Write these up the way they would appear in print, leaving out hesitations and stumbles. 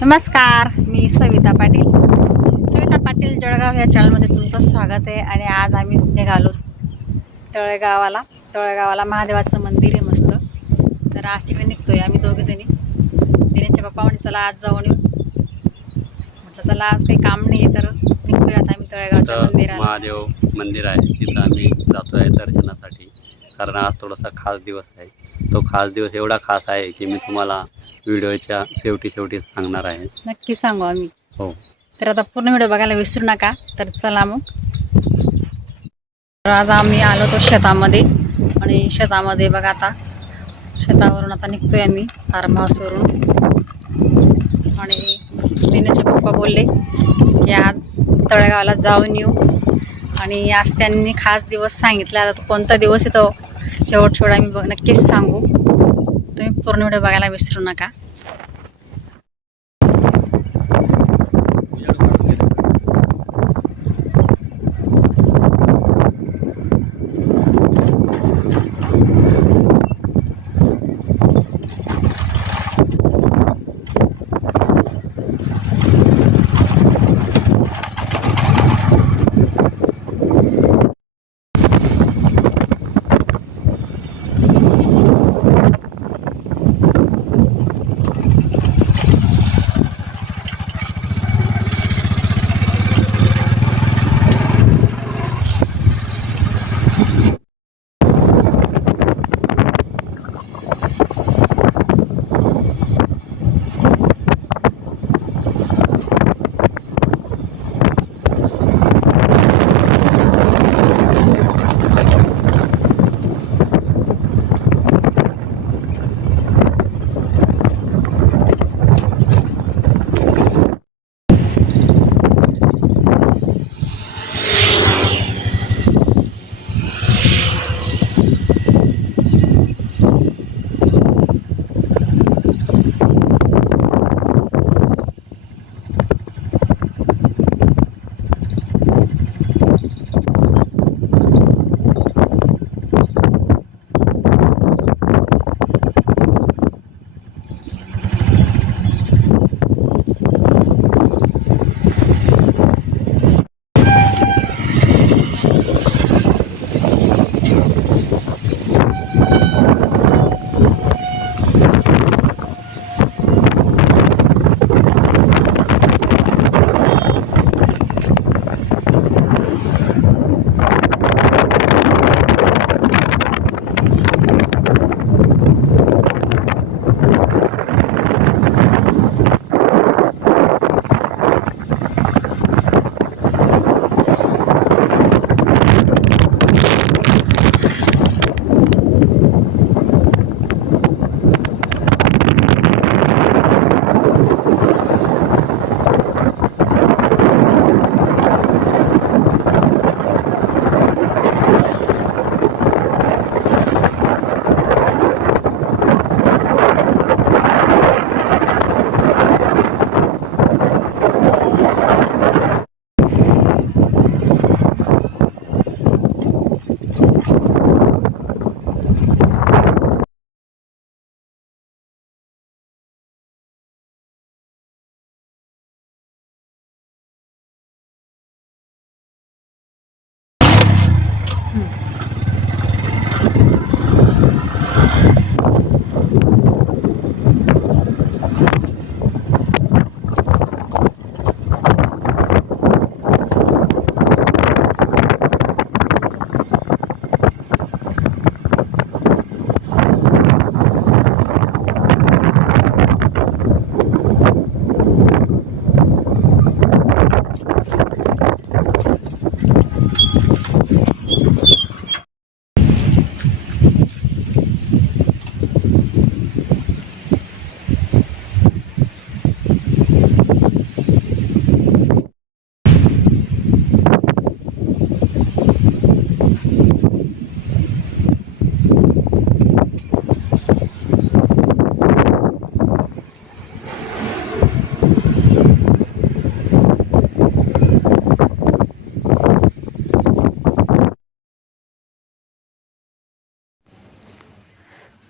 नमस्कार, मी सविता पाटील जळगाव या चॅनलमध्ये तुमचं स्वागत आहे। आणि आज आम्ही निघालो तळेगावाला महादेवाचं मंदिर आहे मस्त। तर आज तिकडे निघतोय आम्ही दोघेजणी। दिनेशचे पप्पा म्हणजे चला आज जाऊन येऊ, म्हटलं चला आज काही काम नाही तर निघतोय आता आम्ही तळेगावच्या मंदिराला। महादेव मंदिर आहे तिथं आम्ही जातोय दर्शनासाठी, कारण आज थोडासा खास दिवस आहे। तो खास दिवस एवढा खास आहे की मी तुम्हाला व्हिडिओच्या शेवटी सांगणार आहे। नक्की सांगू आम्ही। हो, तर आता पूर्ण व्हिडिओ बघायला विसरू नका। तर चला मग। तर आज आम्ही आलो तो शेतामध्ये, आणि शेतामध्ये बघा आता शेतावरून आता निघतोय आम्ही फार्म हाऊसवरून। आणि दिनेशचे पप्पा बोलले की आज तळेगावला जाऊन येऊ, आणि आज त्यांनी खास दिवस सांगितला। आता तो कोणता दिवस आहे तो शेवट आम्ही नक्कीच सांगू। तुम्ही पूर्ण व्हिडिओ बघायला विसरू नका।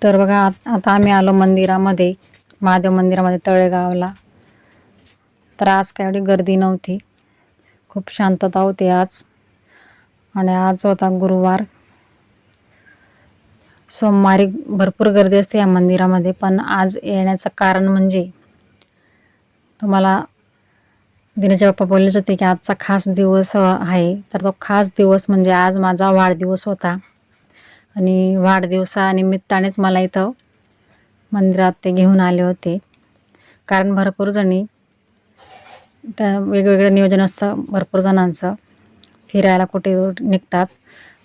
तर बघा आता आम्ही आलो मंदिरामध्ये, महादेव मंदिरामध्ये तळेगावला। तर आज काय एवढी गर्दी नव्हती, खूप शांतता होती आज. आणि आज होता गुरुवार. सोमवारी भरपूर गर्दी असते या मंदिरामध्ये, पण आज येण्याचं कारण म्हणजे तुम्हाला दिनेश बाप्पा बोललेच होते की आजचा खास दिवस आहे. तर तो खास दिवस म्हणजे आज माझा वाढदिवस होता आणि वाढदिवसानिमित्तानेच मला इथं मंदिरात ते घेऊन आले होते. कारण भरपूर जणी त्या वेगवेगळं नियोजन असतं भरपूर जणांचं, फिरायला कुठे निघतात,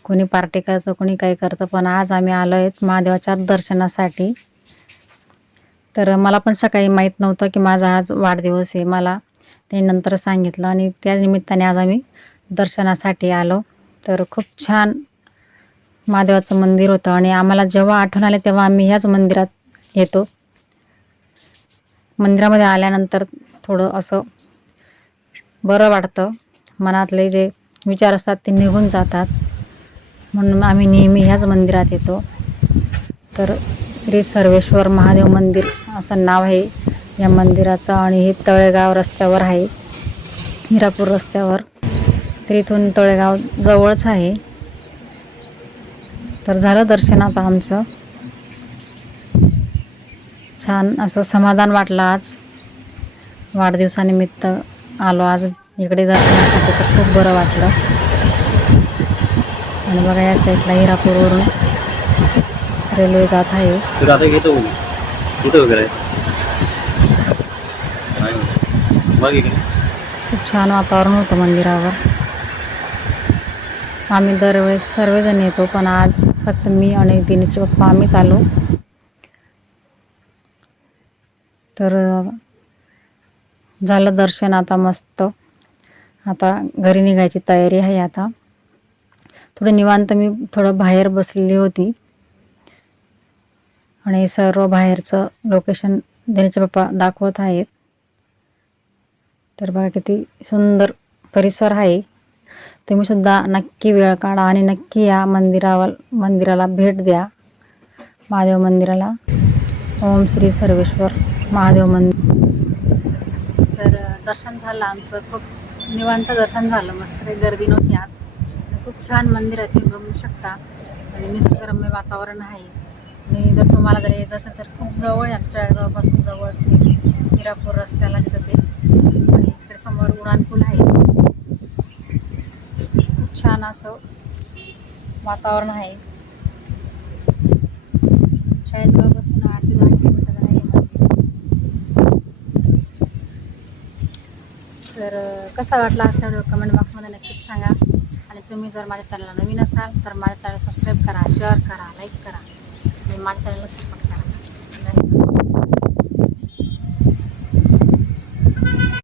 कोणी पार्टी करतं, कोणी काही करतं. पण आज आम्ही आलो आहेत महादेवाच्या दर्शनासाठी. तर मला पण सकाळी माहीत नव्हतं की माझा आज वाढदिवस आहे, मला ते नंतर सांगितलं आणि त्या निमित्ताने आज आम्ही दर्शनासाठी आलो. तर खूप छान महादेवाचं मंदिर होतं आणि आम्हाला जेव्हा आठवण आले तेव्हा आम्ही ह्याच मंदिरात येतो. मंदिरामध्ये आल्यानंतर थोडं असं बरं वाटतं, मनातले जे विचार असतात ते निघून जातात, म्हणून आम्ही नेहमी ह्याच मंदिरात येतो. तर श्री सर्वेश्वर महादेव मंदिर असं नाव आहे या मंदिराचं आणि हे तळेगाव रस्त्यावर आहे, हिरापूर रस्त्यावर. तर इथून तळेगाव जवळच आहे. तर झालं दर्शन आता आमचं. छान असं समाधान वाटलं, आज वाढदिवसानिमित्त आलो आज इकडे दर्शनासाठी, तर खूप बरं वाटलं. आणि बघा या साईडला हिरापूरवरून रेल्वे जात आहे. खूप छान वातावरण होतं मंदिरावर. आम्ही दरवेळेस सर्वजण येतो, पण आज फक्त मी आणि दिनेशचे पप्पा आम्हीच आलो. तर झालं दर्शन आता मस्त. आता घरी निघायची तयारी आहे. आता थोडं निवांत मी थोडं बाहेर बसलेली होती आणि सर्व बाहेरचं लोकेशन दिनेशचे पप्पा दाखवत आहेत. तर बघा किती सुंदर परिसर आहे. तुम्ही सुद्धा नक्की वेळ काढा आणि नक्की या मंदिराला भेट द्या, महादेव मंदिराला. ओम श्री सर्वेश्वर महादेव मंदिर. तर दर्शन झालं आमचं, खूप निवांत दर्शन झालं, मस्त काही गर्दी नव्हती आज. खूप छान मंदिर आहे, ते बघू शकता. आणि निसर्गरम्य वातावरण आहे. आणि जर तुम्हाला जर यायचं असेल तर खूप जवळ आहे, आमच्या जवळपासून जवळच आहे, हिरापूर रस्त्याला तिथं ते. आणि इकडे समोर उड्डाणपूल आहे. खूप छान असं वातावरण आहे. शाळेजवळपासून 8 ते 10 किलोमीटर आहे मंदिर. तर कसा वाटला आजचा व्हिडिओ कमेंट बॉक्समध्ये नक्कीच सांगा. आणि तुम्ही जर माझ्या चॅनलला नवीन असाल तर माझ्या चॅनल सबस्क्राईब करा, शेअर करा, लाईक करा आणि माझ्या चॅनलला सपोर्ट करा.